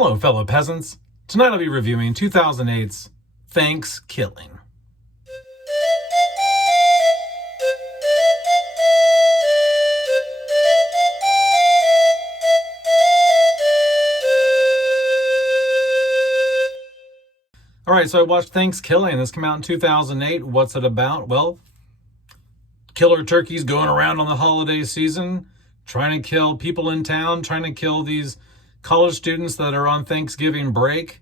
Hello, fellow peasants. Tonight I'll be reviewing 2008's Thankskilling. All right, so I watched Thankskilling. This came out in 2008. What's it about? Well, killer turkeys going around on the holiday season, trying to kill people in town, trying to kill these college students that are on Thanksgiving break.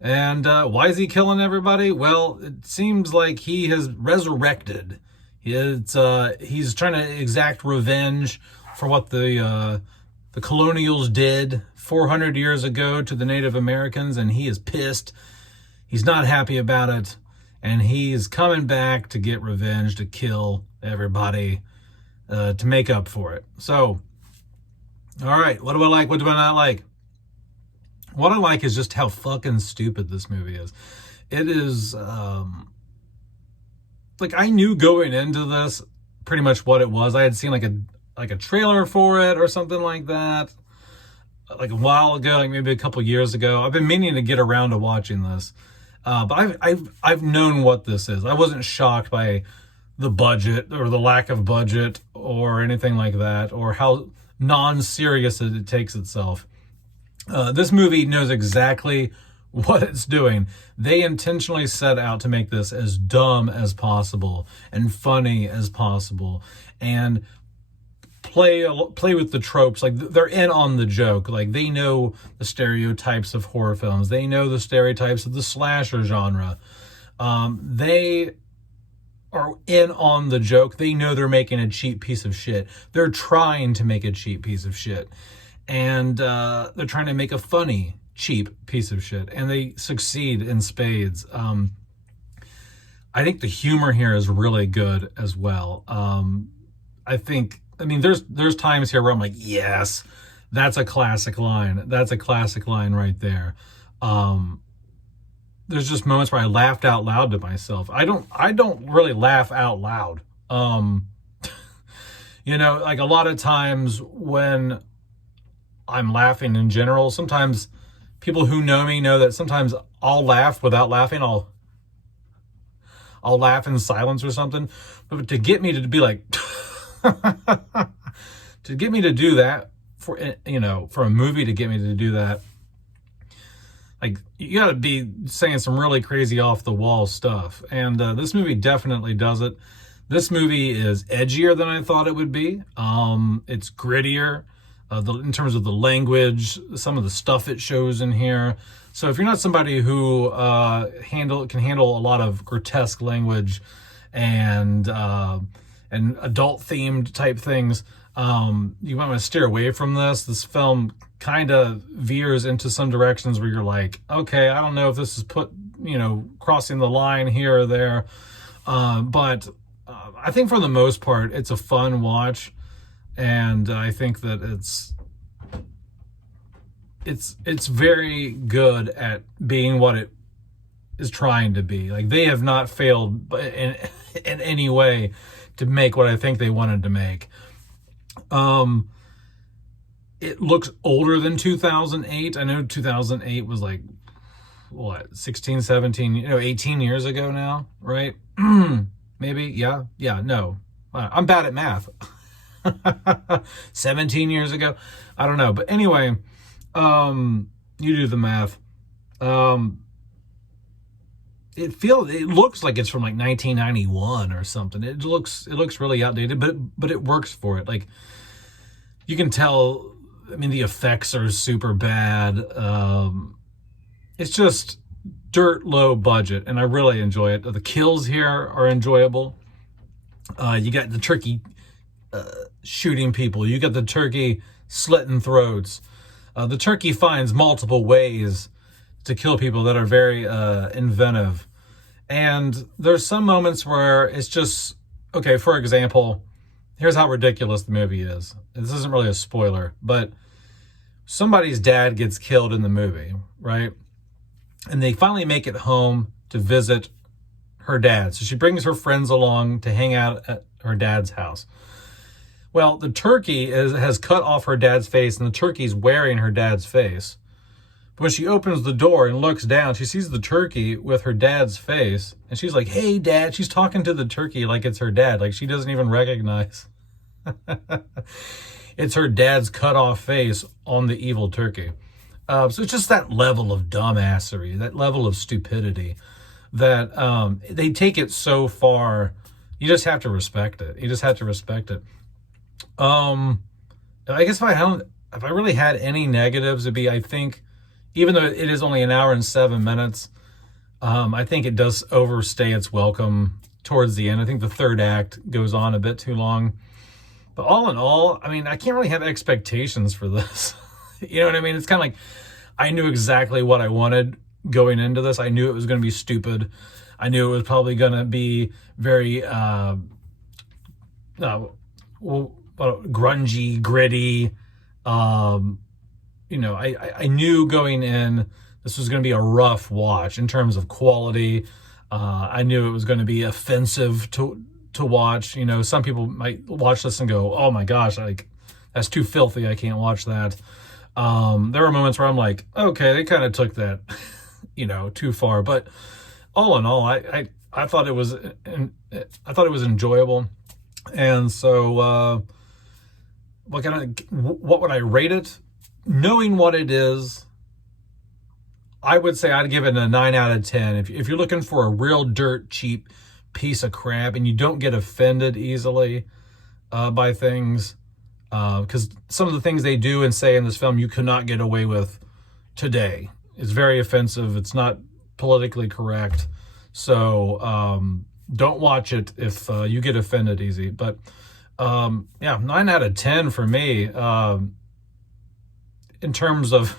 And why is he killing everybody? Well, it seems like he has resurrected. He's trying to exact revenge for what the colonials did 400 years ago to the Native Americans, and he is pissed. He's not happy about it, and he's coming back to get revenge, to kill everybody, to make up for it. So, all right, what do I like? What do I not like? What I like is just how fucking stupid this movie is. It is, like, I knew going into this pretty much what it was. I had seen like a trailer for it or something like that, like a while ago, like maybe a couple years ago. I've been meaning to get around to watching this, but I've known what this is. I wasn't shocked by the budget or the lack of budget or anything like that, or how non-serious it takes itself. This movie knows exactly what it's doing. They intentionally set out to make this as dumb as possible and funny as possible, and play with the tropes. Like, they're in on the joke. Like, they know the stereotypes of horror films. They know the stereotypes of the slasher genre. They are in on the joke. They know they're making a cheap piece of shit. They're trying to make a cheap piece of shit. And they're trying to make a funny, cheap piece of shit. And they succeed in spades. I think the humor here is really good as well. I mean, there's times here where I'm like, yes, that's a classic line. That's a classic line right there. There's just moments where I laughed out loud to myself. I don't really laugh out loud. You know, like a lot of times when I'm laughing in general, sometimes people who know me know that sometimes I'll laugh without laughing. I'll laugh in silence or something. But to get me to be like, to get me to do that for a movie, to get me to do that, like, you got to be saying some really crazy off the wall stuff. And this movie definitely does it. This movie is edgier than I thought it would be. It's grittier. In terms of the language, some of the stuff it shows in here. So if you're not somebody who can handle a lot of grotesque language and adult-themed type things, you might want to steer away from this. This film kind of veers into some directions where you're like, okay, I don't know if this is crossing the line here or there. But I think for the most part, it's a fun watch. And I think that it's very good at being what it is trying to be. Like, they have not failed in any way to make what I think they wanted to make. It looks older than 2008. I know 2008 was like, what, 16, 17, 18 years ago now, right? Maybe, yeah, no. I'm bad at math. 17 years ago, I don't know, but anyway, you do the math. It looks like it's from like 1991 or something. It looks really outdated, but it works for it. Like, you can tell. I mean, the effects are super bad. It's just dirt low budget, and I really enjoy it. The kills here are enjoyable. You got the turkey shooting people. You got the turkey slitting throats. The turkey finds multiple ways to kill people that are very inventive. And there's some moments where it's just, okay, for example, here's how ridiculous the movie is. This isn't really a spoiler, but somebody's dad gets killed in the movie, right? And they finally make it home to visit her dad. So she brings her friends along to hang out at her dad's house. Well, the turkey has cut off her dad's face, and the turkey's wearing her dad's face. But when she opens the door and looks down, she sees the turkey with her dad's face. And she's like, hey, Dad. She's talking to the turkey like it's her dad. Like she doesn't even recognize. It's her dad's cut off face on the evil turkey. So it's just that level of dumbassery, that level of stupidity that they take it so far. You just have to respect it. You just have to respect it. I guess if I really had any negatives, it'd be, I think, even though it is only an hour and 7 minutes, I think it does overstay its welcome towards the end. I think the third act goes on a bit too long. But all in all, I mean, I can't really have expectations for this. You know what I mean? It's kind of like I knew exactly what I wanted going into this. I knew it was going to be stupid. I knew it was probably going to be very grungy, gritty. You know, I knew going in this was going to be a rough watch in terms of quality. I knew it was going to be offensive to watch. You know, some people might watch this and go, oh my gosh, like that's too filthy. I can't watch that. There were moments where I'm like, okay, they kind of took that, you know, too far. But all in all, I thought it was enjoyable. And so, what would I rate it? Knowing what it is, I would say I'd give it a 9 out of 10. If you're looking for a real dirt cheap piece of crap and you don't get offended easily by things, because some of the things they do and say in this film you could not get away with today. It's very offensive. It's not politically correct. So don't watch it if you get offended easy. But yeah, 9 out of 10 for me. In terms of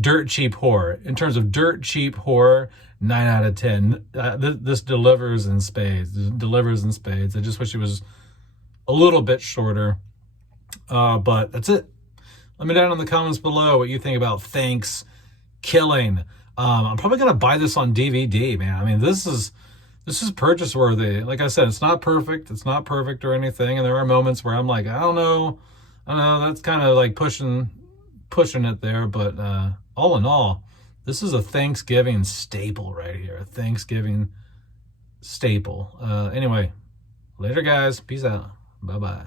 dirt cheap horror. In terms of dirt cheap horror, 9 out of 10. This delivers in spades. I just wish it was a little bit shorter. But that's it. Let me know in the comments below what you think about Thankskilling. I'm probably gonna buy this on DVD, man. I mean, this is purchase worthy. Like I said, it's not perfect. It's not perfect or anything, and there are moments where I'm like, I don't know. That's kind of like pushing it there. But all in all, this is a Thanksgiving staple right here. A Thanksgiving staple. Anyway, later, guys. Peace out. Bye-bye.